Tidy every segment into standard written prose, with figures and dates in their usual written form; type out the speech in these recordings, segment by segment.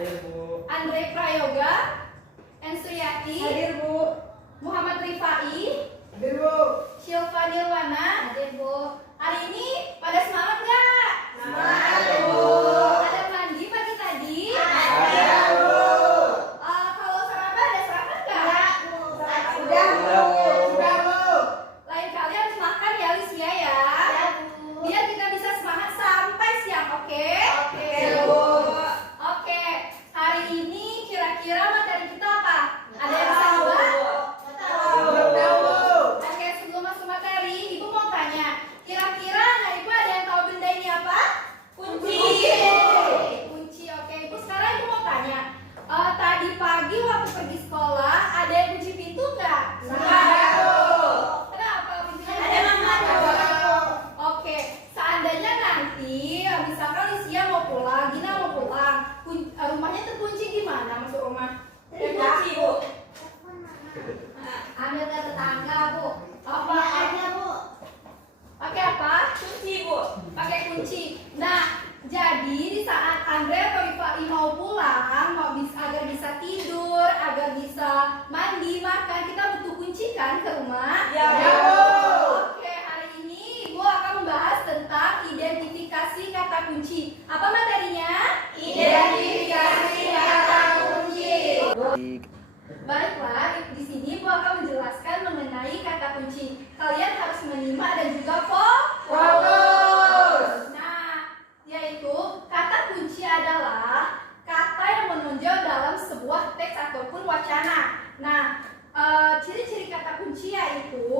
Hadir, Bu. Andre Prayoga, Ensuyati. Hadir, Bu. Muhammad Rifai. Hadir, Bu. Silva Nirwana. Hadir, Bu. Hari ini pada semangat nggak? Semangat, Bu. Ada mandi pagi tadi? Ada, Bu. Kalau sarapan ada sarapan nggak? Udah, Bu. Sudah, Bu. Lain kali harus makan ya, Alicia ya. Biar kita bisa semangat sampai siang, oke? Oke, Bu. Oke, hari ini kira-kira materi kita apa? Ada yang bisa jawab? Belum tahu, Bu. Oke, sebelum masuk materi, Ibu mau tanya, kira-kira anak Ibu ada yang tahu benda ini apa? Kunci. Kunci, oke. Ibu sekarang Ibu mau tanya, tadi pagi waktu pergi sekolah ada yang kunci pintu nggak? Ada, Bu. Kenapa pintunya? Ada, Mama. Oke, seandainya nanti misalkan Lisia mau pulang, Gina mau pulang, rumahnya terkunci gimana masuk rumah? Kunci, Bu. Ambil ke tetangga, Bu. Apa? Ada, Bu. Pakai apa? Kunci, Bu. Pakai kunci. Nah, jadi di saat Andre atau Rifai mau pulang, agar bisa tidur, agar bisa mandi, makan, kita butuh kunci kan ke rumah? Ya, Ya, Bu. Oke, hari ini Ibu akan membahas tentang identifikasi kata kunci. Apa materinya? Identifikasi kata kunci. Baiklah, di sini Ibu akan menjelaskan mengenai kata kunci. Kalian harus menyimak dan juga Fokus. Nah, yaitu kata kunci adalah kata yang menonjol dalam sebuah teks ataupun wacana. Nah, ciri-ciri kata kunci yaitu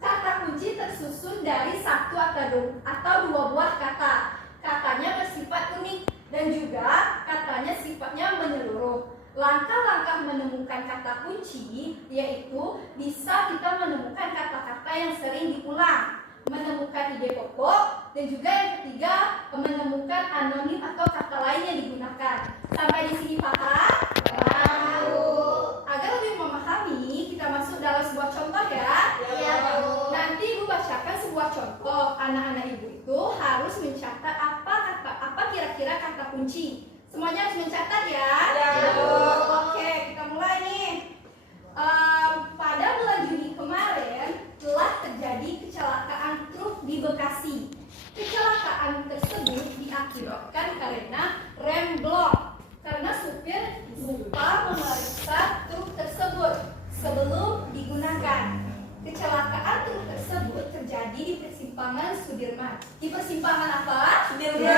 kata kunci tersusun dari satu atau dua buah kata. Katanya bersifat unik dan juga katanya sifatnya menyeluruh. Langkah-langkah menemukan kata kunci yaitu bisa kita menemukan kata-kata yang sering diulang, menemukan ide pokok, dan juga yang ketiga menemukan anonim atau kata lain yang digunakan. Sampai di sini paham? Tahu. Agar lebih memahami, kita masuk dalam sebuah contoh ya. Iya, Bu. Nanti Ibu bacakan sebuah contoh. Anak-anak Ibu itu harus mencatat apa kira-kira kata kunci. Semuanya harus mencatat ya. Ya, Bu. Oke, kita mulai nih. Pada bulan Juni kemarin telah terjadi kecelakaan truk di Bekasi. Kecelakaan tersebut diakibatkan karena rem blok, karena supir lupa memeriksa truk tersebut sebelum digunakan. Kecelakaan truk tersebut terjadi di persimpangan Sudirman. Di persimpangan apa? Sudirman.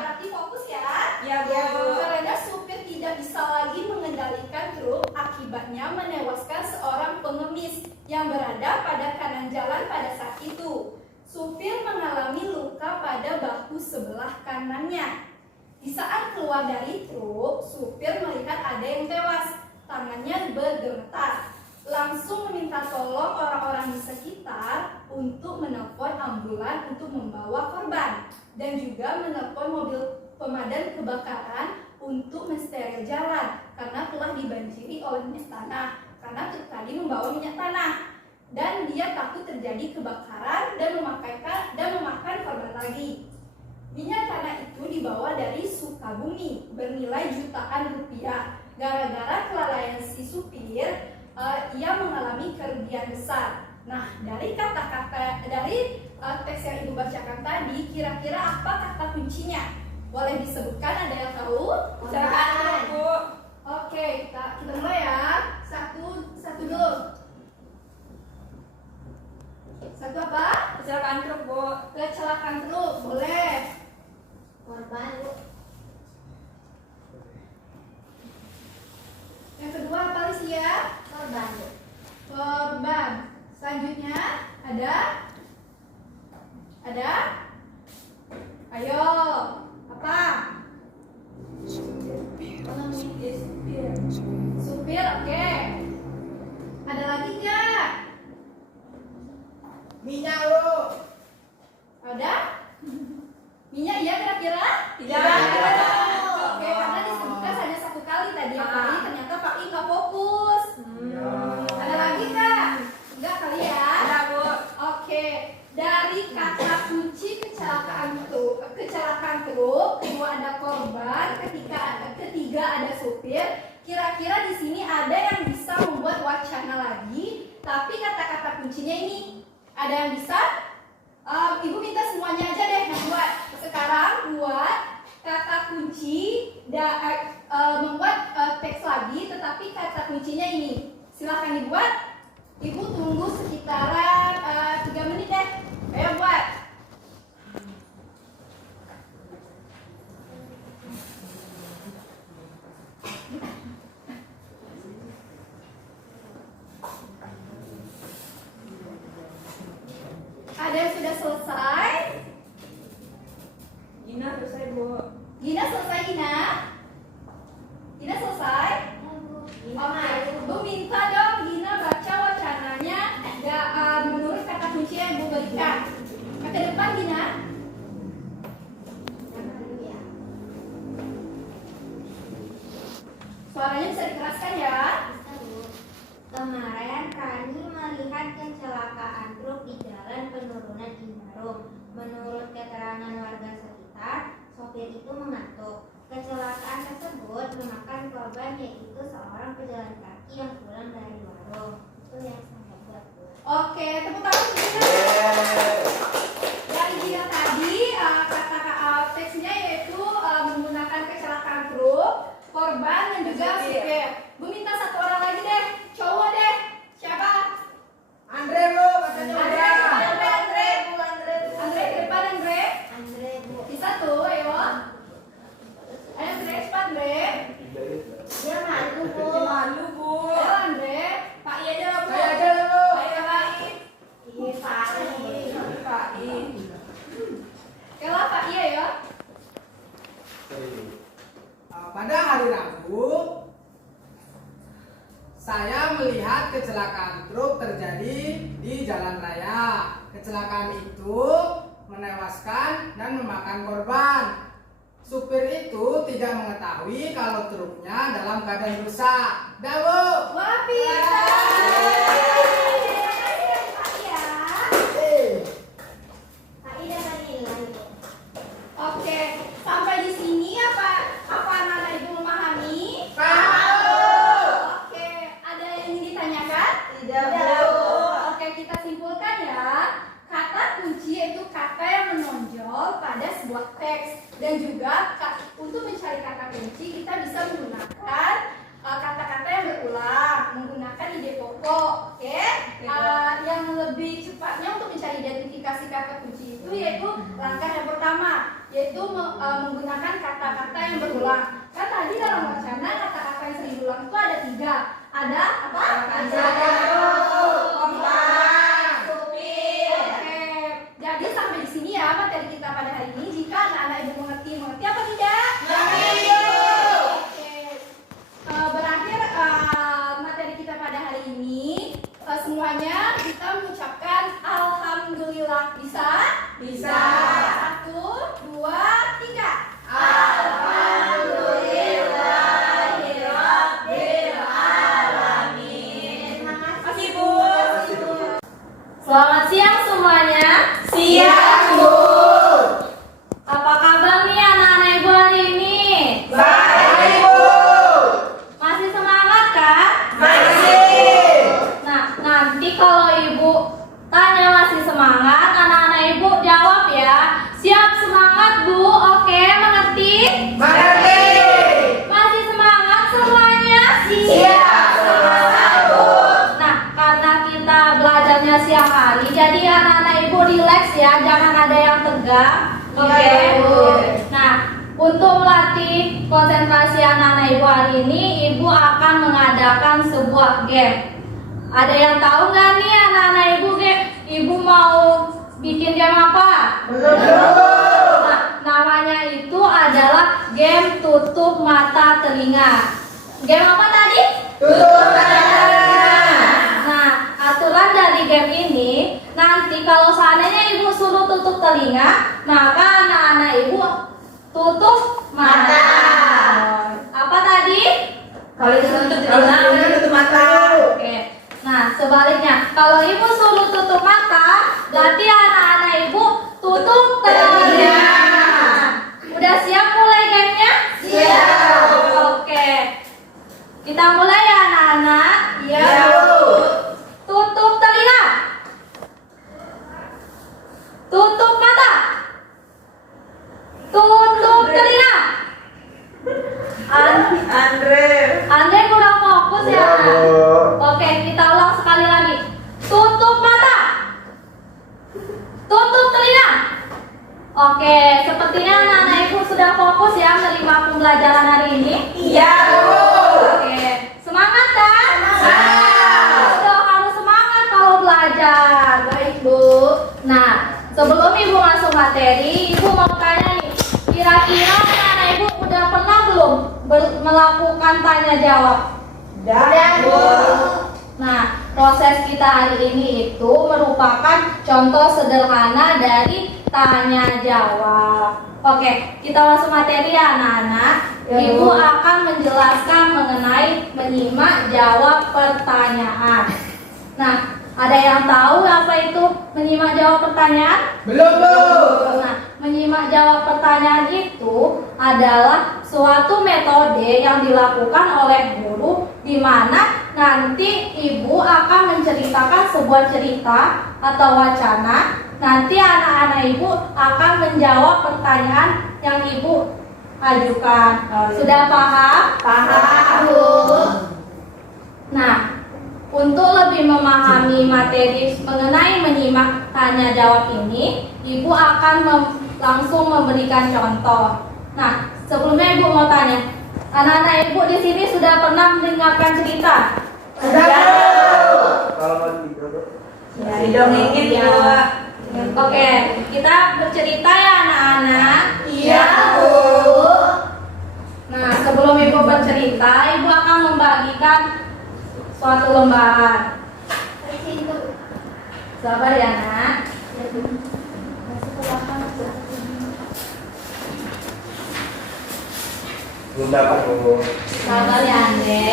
Berarti fokus ya. Ya, Bu. Karena supir tidak bisa lagi mengendalikan truk, akibatnya menewaskan seorang pengemis yang berada pada kanan jalan pada saat itu. Supir mengalami luka pada bahu sebelah kanannya. Di saat keluar dari truk, supir melihat ada yang tewas, tangannya bergemetar. Langsung meminta tolong orang-orang di sekitar untuk menelpon ambulan untuk membawa korban dan juga menelpon mobil pemadam kebakaran untuk mensteril jalan karena telah dibanjiri oleh minyak tanah, karena truk tadi membawa minyak tanah dan dia takut terjadi kebakaran dan memakan korban lagi. Minyak tanah itu dibawa dari Sukabumi bernilai jutaan rupiah. Gara-gara kelalaian si supir, ia mengalami kerugian besar. Nah, dari teks yang Ibu bacakan tadi, kira-kira apa kata kuncinya? Boleh disebutkan, ada yang tahu? Kecelakaan truk, Bu. Oke, kita mulai ya. Satu dulu. Satu apa? Kecelakaan truk, Bu. Kecelakaan truk, boleh. Korban, Bu. Yang kedua apa Lisia? Korban, Bu. Korban. Selanjutnya ada? Ayo. Apa? Supir, oke. Ada lagi nggak? Minyak, Bu. Ada? Minyak iya kira-kira? Tidak. Oke, karena disebutkan hanya satu kali tadi ya Pak I, ternyata Pak I nggak fokus. Ada lagi nggak? Enggak kali ya? Ada, Bu. Oke, dari kata kunci kecelakaan truk, kedua ada korban, ketiga ada supir. Kira-kira di sini ada yang bisa membuat wacana lagi, tapi kata-kata kuncinya ini. Ada yang bisa? Ibu minta semuanya aja deh yang buat. Sekarang buat kata kunci, membuat teks lagi, tetapi kata kuncinya ini. Silahkan dibuat. Ibu tunggu sekitaran 3 menit deh. Ayo buat. Ada yang sudah selesai? Gina selesai, Bu. Gina selesai, Gina? Gina selesai? Oke, Bu minta dong Gina baca wacananya menurut kata kunci yang Bu berikan. Ke depan, Gina. Suaranya bisa dikeraskan ya. Kemarin kami melihat kecelakaan truk di jalan penurunan Inarum. Menurut keterangan warga sekitar, sopir itu mengantuk. Kecelakaan tersebut memakan korban, yaitu seorang pejalan kaki yang pulang dari warung. Itu yang saya buat, Bu. Oke, tepuk tangan untuk Gina. Dari Gina tadi kata teksnya yaitu menggunakan kecelakaan truk, korban dan juga supir. Bu minta satu orang lagi deh, cowok deh. Siapa? Andre, Bu, katanya Andre, udah. Andre ke depan, Andre. Andre, Bu. Bisa tuh, ayo. Ayo Andre, cepat Andre. Dia malu, Bu. Malu, Bu. Ayo Andre. Pak I aja lah, Bu. Saya aja lah, Bu. Ayo Pak I. Ini Pak I. Pak I. Ayo lah Pak I ayo. Pada hari Rabu, saya melihat kecelakaan truk terjadi di jalan raya. Kecelakaan itu menewaskan dan memakan korban. Supir itu tidak mengetahui kalau truknya dalam keadaan rusak. Dah, Bu. Wah, pintar. Terima kasih ya, Pak I ya. Pak I dapat nilai, Bu. Oke, sampai di sini apa anak-anak Ibu memahami? Paham. Oke, ada yang ingin ditanyakan? Tidak, Oke, kita simpulkan ya. Kata kunci yaitu kata yang menonjol pada sebuah teks, dan juga untuk mencari kata kunci kita bisa menggunakan kata-kata yang berulang, menggunakan ide pokok. Oke? Yang lebih cepatnya untuk mencari identifikasi kata kunci itu yaitu langkah yang pertama, yaitu menggunakan kata-kata yang berulang. Kan tadi dalam wacana kata-kata yang sering berulang itu ada 3. Ada apa? Oke, jadi sampai di sini ya materi kita pada hari ini. Jika anak-anak Ibu mengerti apa tidak? Oke, berakhir materi kita pada hari ini. Semuanya kita mengucapkan alhamdulillah. Bisa? Bisa. 1, 2, 3. Selamat siang semuanya. Siang, Bu. Apa kabar nih anak-anak Ibu hari ini? Baik, Bu. Masih semangat kan? Masih. Nah, nanti kalau Ibu tanya masih semangat, anak-anak Ibu jawab ya. Siap semangat, Bu. Oke, mengerti? Mengerti. Masih semangat semuanya? Siap semangat, Bu. Nah, karena kita belajarnya siang hari, jadi anak-anak Ibu rileks ya, jangan ada yang tegang. Oke. Bu. Nah, untuk melatih konsentrasi anak-anak Ibu hari ini, Ibu akan mengadakan sebuah game. Ada yang tahu nggak nih anak-anak Ibu game? Ibu mau bikin game apa? Belum, Bu. Nah, namanya itu adalah game tutup mata telinga. Game apa tadi? Tutup mata. Nah, aturan dari game ini, nanti kalau seandainya Ibu suruh tutup telinga, maka anak-anak Ibu tutup mata. Apa tadi? Kalau tutup telinga, tutup mata. Oke. Nah, sebaliknya, kalau Ibu suruh tutup mata, berarti anak-anak Ibu tutup telinga. Udah siap mulai Kita mulai ya anak-anak. Iya, Bu. Tutup telinga. Tutup mata. Tutup telinga. Andre kurang fokus ya. Oke, kita ulang sekali lagi. Tutup mata. Tutup telinga. Oke, sepertinya anak-anak ibu sudah fokus ya menerima pembelajaran hari ini. Iya, Bu. Oke, semangat kan? Betul, harus semangat kalau belajar. Baik, Bu. Nah, sebelum ibu masuk materi, ibu mau tanya nih. Kira-kira anak-anak ibu udah pernah belum melakukan tanya jawab? Udah, Bu. Nah, proses kita hari ini itu merupakan contoh sederhana dari tanya jawab. Oke, kita masuk materi ya anak-anak. Ya, Bu. Ibu akan menjelaskan mengenai menyimak jawab pertanyaan. Nah, ada yang tahu apa itu menyimak jawab pertanyaan? Belum, Bu. Nah, menyimak jawab pertanyaan itu adalah suatu metode yang dilakukan oleh guru di mana nanti ibu akan menceritakan sebuah cerita atau wacana. Nanti anak-anak ibu akan menjawab pertanyaan yang ibu ajukan. Sudah paham? Paham, Bu. Nah, untuk lebih memahami materi mengenai menyimak tanya jawab ini, ibu akan langsung memberikan contoh. Nah, sebelumnya ibu mau tanya, anak-anak ibu di sini sudah pernah mendengarkan cerita? Sudah, Bu. Kalau mau tidur, Didongengin, Ya. Bu. Oke, kita bercerita ya anak-anak. Iya, Bu. Nah, sebelum ibu bercerita, ibu akan membagikan suatu lembaran. Sabar ya nak. belum dapat, Bu. Sabar ya Ande.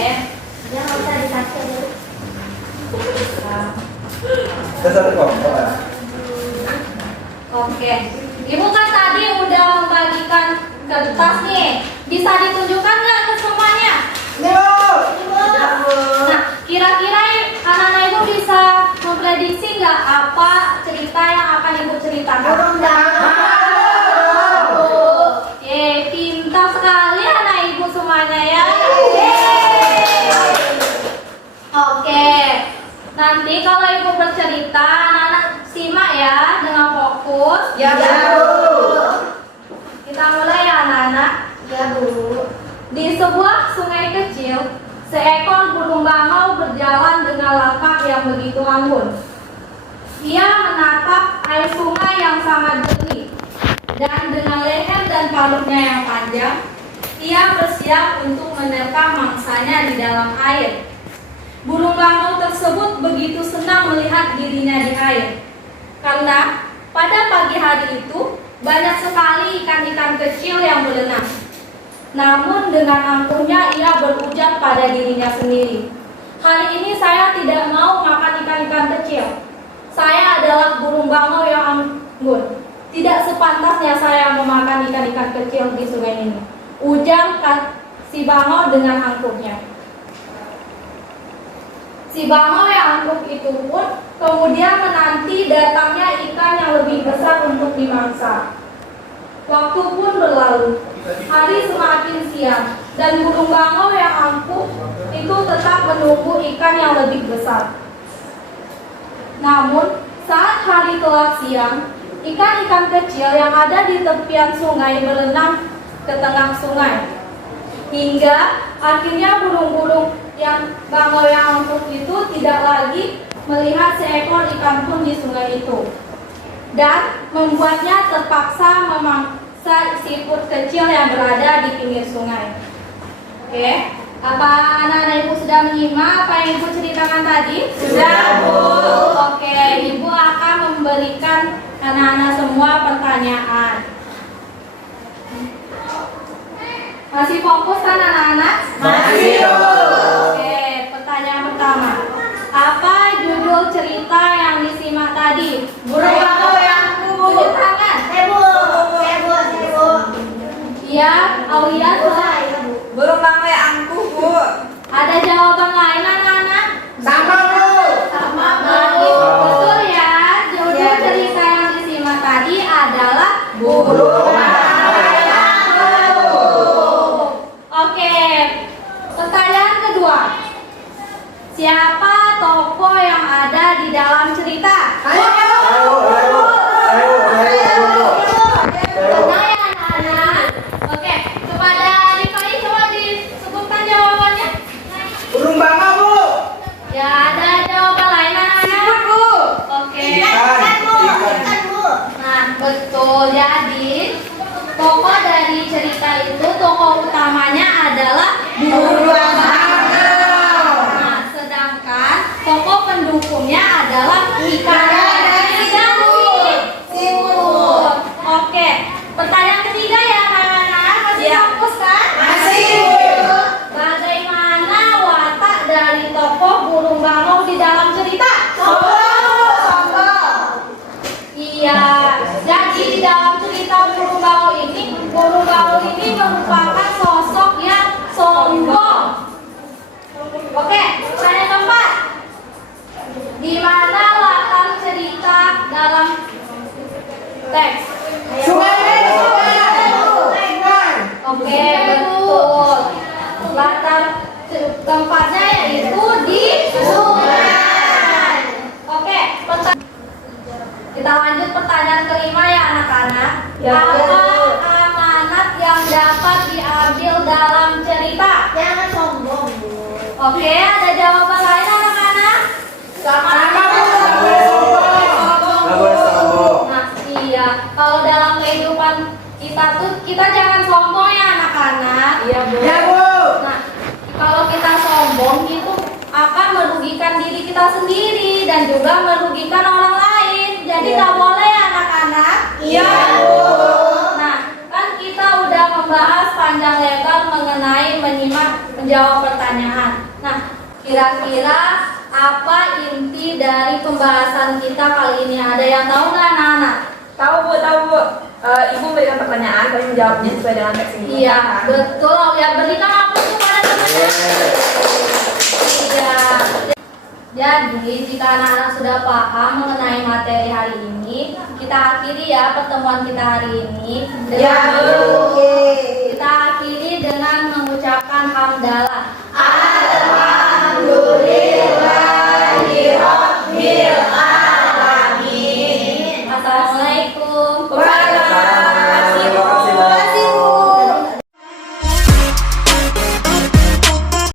Dia nggak usah dikasih dulu. Ada satu kok, Pak. Oke, ibu kan tadi udah membagikan kertas nih. Bisa ditunjukkan nggak ke semuanya? Nah, kira-kira anak-anak ibu bisa memprediksi nggak apa cerita yang akan ibu ceritakan? Pintar sekali anak ibu semuanya ya. Oke, nanti kalau ibu bercerita, anak-anak simak ya dengan fokus. Ya, Bu. Kita mulai ya anak-anak. Ya Bu. Di sebuah sungai kecil, seekor burung bangau berjalan dengan langkah yang begitu anggun. Ia menatap air sungai yang sangat jernih, dan dengan leher dan paluknya yang panjang, ia bersiap untuk menerkam mangsanya di dalam air. Burung bangau tersebut begitu senang melihat dirinya di air, karena pada pagi hari itu banyak sekali ikan-ikan kecil yang berenang. Namun dengan angkuhnya ia berujar pada dirinya sendiri, "Hari ini saya tidak mau makan ikan-ikan kecil. Saya adalah burung bangau yang anggun. Tidak sepantasnya saya memakan ikan-ikan kecil di sungai ini," ujar si bangau dengan angkuhnya. Si bangau yang angkuh itu pun kemudian menanti datangnya ikan yang lebih besar untuk dimangsa. Waktu pun berlalu, hari semakin siang, dan burung bangau yang angkuh itu tetap menunggu ikan yang lebih besar. Namun, saat hari telah siang, ikan-ikan kecil yang ada di tepian sungai berenang ke tengah sungai. Hingga akhirnya burung-burung yang bangau yang angkuh itu tidak lagi melihat seekor ikan pun di sungai itu, dan membuatnya terpaksa memangsa siput kecil yang berada di pinggir sungai. Oke, apa anak-anak ibu sudah menyimak apa yang ibu ceritakan tadi? Sudah, Bu. Oke, ibu akan memberikan anak-anak semua pertanyaan. Masih fokus kan anak-anak? Masih, Bu. Oke, pertanyaan pertama. Apa judul cerita yang disimak tadi? Burung bangau yang tunjuk tangan. Bu. Iya, Aulia. Ya Bu. Burung bangau yang angkuh, Bu. Ada jawaban lain anak-anak? Sama Bu. Sama Bu. Betul ya. Judul cerita yang disimak tadi adalah Burung Raya. Oke. Pertanyaan kedua. Siapa tokoh yang ada di dalam cerita? Benar ya anak-anak? Oke. Kepada adik Pai coba disebutkan jawabannya. Burung bangau Bu. Ya, ada jawaban lain anak-anak? Bu. Oke. Ikan. Nah, betul. Jadi, tokoh dari cerita itu, tokoh utamanya adalah burung bangau. Nah, sedangkan tokoh pendukungnya adalah ikan dan siput. Oke. Pertanyaan ketiga ya anak-anak. Masih fokus kan? Bagaimana watak dari tokoh burung bangau di dalam cerita? Iya, jadi di dalam cerita burung bangau ini merupakan sosok yang sombong. Oke, pertanyaan keempat. Di mana latar cerita dalam teks? Sungai. Oke, betul. Latar tempatnya yaitu di sungai. Oke, kita lanjut pertanyaan kelima ya anak-anak. Apa amanat yang dapat diambil dalam cerita? Jangan sombong Bu. Oke, ada jawaban lain anak-anak? Sama Bu. Nggak boleh sombong. Nah, iya. Kalau dalam kehidupan kita tuh kita jangan sombong ya anak-anak. Iya, Bu. Ya Bu. Nah, kalau kita sombong itu akan merugikan diri kita sendiri dan juga merugikan orang lain. Jadi nggak boleh ya anak-anak. Iya. Nah, kan kita udah membahas panjang lebar mengenai menjawab pertanyaan. Nah, kira-kira apa inti dari pembahasan kita kali ini? Ada yang tahu nggak anak-anak? Tahu Bu. Ibu berikan pertanyaan, kami menjawabnya sesuai dengan teks ini. Iya, betul. Ya, berikan aplaus kepada teman-teman. Iya. Jadi, jika anak-anak sudah paham mengenai materi hari ini, kita akhiri ya pertemuan kita hari ini. Ya, Bu. Kita akhiri dengan mengucapkan hamdalah.